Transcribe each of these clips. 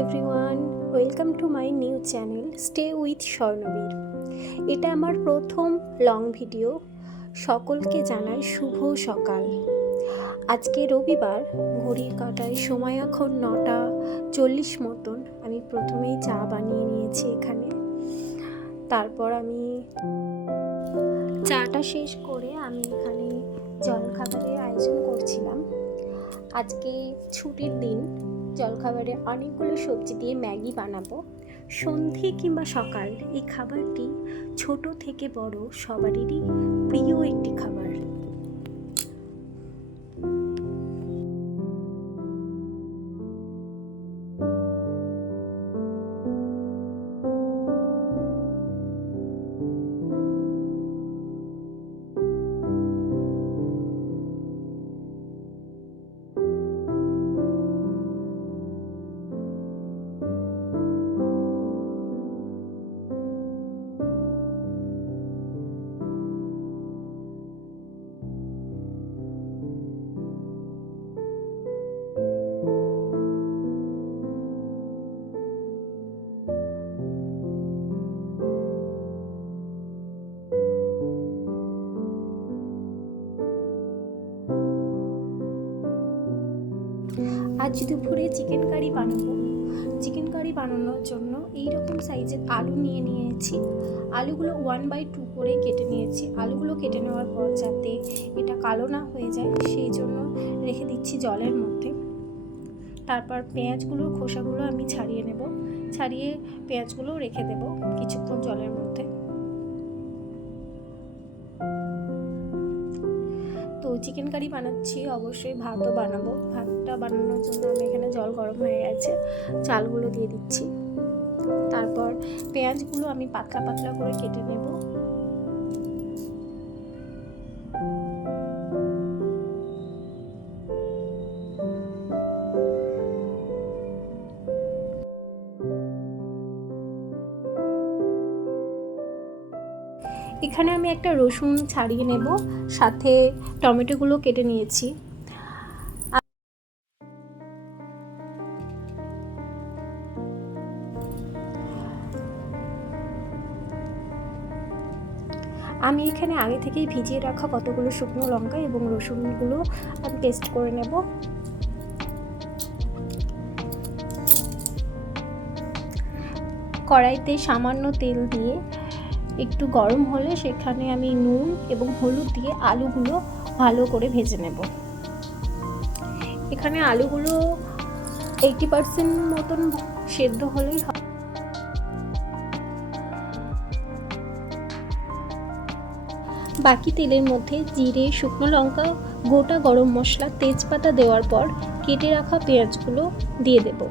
Everyone, welcome to my new channel stay with Swarnabir. এটা আমার প্রথম লং ভিডিও। সকলকে জানাই শুভ সকাল। আজকে রবিবার, ঘড়ির কাঁটায় সময় এখন 9:40 মতন। আমি প্রথমেই চা বানিয়ে নিয়েছি এখানে। তারপর আমি চাটা শেষ করে আমি এখানে জলখাবারের আয়োজন করছিলাম। আজকে ছুটির দিন, জলখাবারে অনেকগুলো সবজি দিয়ে ম্যাগি বানাবো। সন্ধে কিংবা সকাল এই খাবারটি ছোট থেকে বড় সবারই প্রিয় একটি খাবার। আজ দুপুরে চিকেন কারি বানাবো। চিকেন কারি বানানোর জন্য এইরকম সাইজের আলু নিয়ে নিয়েছি। আলুগুলো 1/2 করে কেটে নিয়েছি। আলুগুলো কেটে নেওয়ার পর যাতে এটা কালো না হয়ে যায় সেই জন্য রেখে দিচ্ছি জলের মধ্যে। তারপর পেঁয়াজগুলোর খোসাগুলো আমি ছাড়িয়ে নেব। ছাড়িয়ে পেঁয়াজগুলো রেখে দেব কিছুক্ষণ জলের মধ্যে। তো চিকেন কারি বানাচ্ছি, অবশ্যই ভাতও বানাবো। ভাতটা বানানোর জন্য আমি এখানে জল গরম হয়ে গেছে, চালগুলো দিয়ে দিচ্ছি। তারপর পেঁয়াজগুলো আমি পাতলা পাতলা করে কেটে নেব। এখানে আমি একটা রসুন ছাড়িয়ে নেব, সাথে টমেটোগুলো কেটে নিয়েছি। আমি এখানে আগে থেকেই ভিজিয়ে রাখা কতগুলো শুকনো লঙ্কা এবং রসুনগুলো আমি পেস্ট করে নেব। কড়াইতে সামান্য তেল দিয়ে একটু গরম হলে সেখানে আমি নুন এবং হলুদ দিয়ে আলুগুলো ভালো করে ভেজে নেব। এখানে আলুগুলো 80% মতন সেদ্ধ হলেই হবে। বাকি তেলের মধ্যে জিরে, শুকনো লঙ্কা, গোটা গরম মশলা, তেজপাতা দেওয়ার পর কেটে রাখা পেঁয়াজগুলো দিয়ে দেব।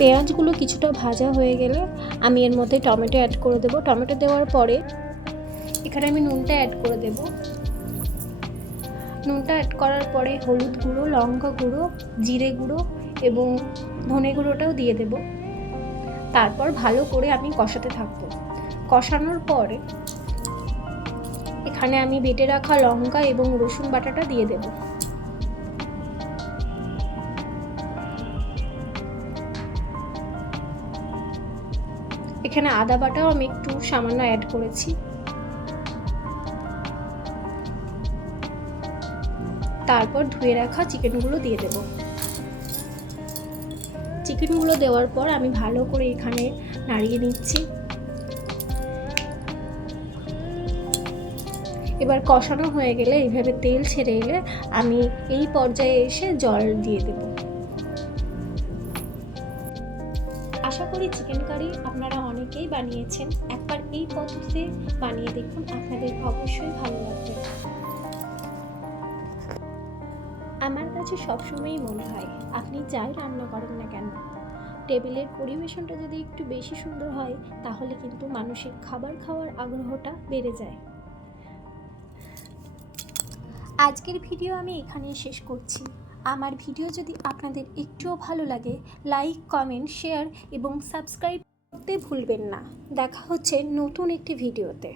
পেঁয়াজগুলো কিছুটা ভাজা হয়ে গেলে আমি এর মধ্যে টমেটো অ্যাড করে দেব। টমেটো দেওয়ার পরে এখানে আমি নুনটা অ্যাড করে দেব। নুনটা অ্যাড করার পরে হলুদ গুঁড়ো, লঙ্কা গুঁড়ো, জিরে গুঁড়ো এবং ধনে গুঁড়োটাও দিয়ে দেব। তারপর ভালো করে আমি কষাতে থাকব। কষানোর পরে এখানে আমি বেটে রাখা লঙ্কা এবং রসুন বাটাটা দিয়ে দেব। এখানে আদা বাটাও আমি একটু সামান্য অ্যাড করেছি। তারপর ধুয়ে রাখা চিকেনগুলো দিয়ে দেব। চিকেনগুলো দেওয়ার পর আমি ভালো করে এখানে নাড়িয়ে নিচ্ছি। এবার কষানো হয়ে গেলে, এইভাবে তেল ছেড়ে এলে আমি এই পর্যায়ে এসে জল দিয়ে দেব। আশা করি চিকেন কারি আপনারা অনেকেই বানিয়েছেন। একবার এই পদ্ধতিতে বানিয়ে দেখুন, আপনাদের অবশ্যই ভালো লাগবে। আমার কাছে সবসময়ই মনে হয়, আপনি যাই রান্না করেন না কেন, টেবিলের পরিবেশনটা যদি একটু বেশি সুন্দর হয় তাহলে কিন্তু মানুষের খাবার খাওয়ার আগ্রহটা বেড়ে যায়। আজকের ভিডিও আমি এখানেই শেষ করছি। আমার ভিডিও যদি আপনাদের একটুও ভালো লাগে, লাইক, কমেন্ট, শেয়ার এবং সাবস্ক্রাইব করতে ভুলবেন না। দেখা হচ্ছে নতুন একটি ভিডিওতে।